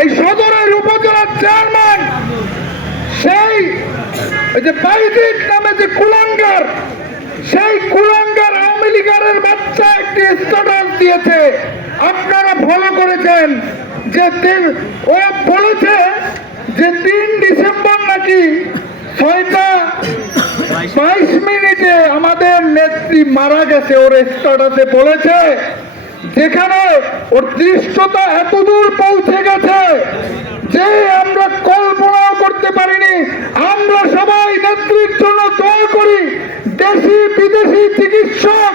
এই সদরের উপজেলার চেয়ারম্যান সেই যে বাইজিৎ নামে যে কুলাঙ্গার, সেই কুলাঙ্গার আওয়ামী লীগের বাচ্চা একটি স্ট্যাটাস দিয়েছে, আপনারা ফলো করেছেন, যে ও বলেছে যে 3 ডিসেম্বর নাকি 6:22 আমাদের নেত্রী মারা গেছে। ওর স্ট্যাটাসে বলেছে, যেখানে ওর দৃষ্টতা এতদূর পৌঁছে গেছে যে আমরা কল্পনাও করতে পারিনি। আমরা সবাই নেত্রীর জন্য দোয়া করি। দেশি বিদেশি চিকিৎসক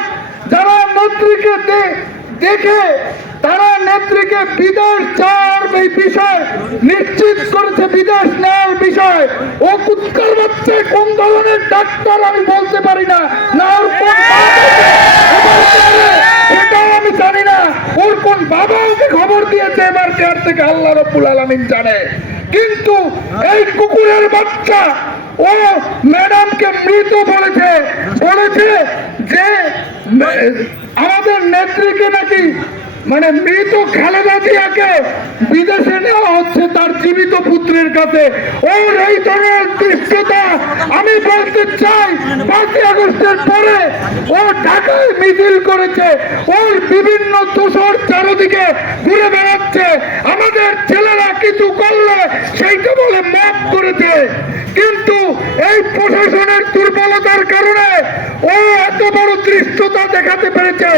যারা নেত্রীকে দেখে তারা নেত্রীকে বিদেশ যাওয়ার এই বিষয় নিশ্চিত করেছে, বিদেশ নেওয়ার বিষয়। ও কুৎকার বাচ্চা কোন ধরনের ডাক্তার আমি বলতে পারি না, না ওর কোন সেটাও আমি জানি না, ওর কোন বাবা ওকে খবর দিয়েছে এবার কেয়ার থেকে আল্লাহ রাব্বুল আলামিন জানে। কিন্তু এই কুকুরের বাচ্চা ও ম্যাডামকে মৃত বলেছে যে আমাদের নেত্রীকে নাকি মানে মৃত খালেদা জিয়াকে বিদেশে নেওয়া হচ্ছে তার জীবিত পুত্রের কাছে। ওর এই ধরনের দৃশ্যতা আমি বলতে চাই, 5ই আগস্টের পরে ও ঢাকায় মিছিল করেছে, ওর বিভিন্ন দোষর চারদিকে ঘুরে বেড়াচ্ছে। আমাদের ছেলেরা কিছু করলে সেইটা বলে মাফ করেছে, কিন্তু এই প্রশাসনের দুর্বলতার কারণে ও এত বড় দৃশ্যতা দেখাতে পেরেছে।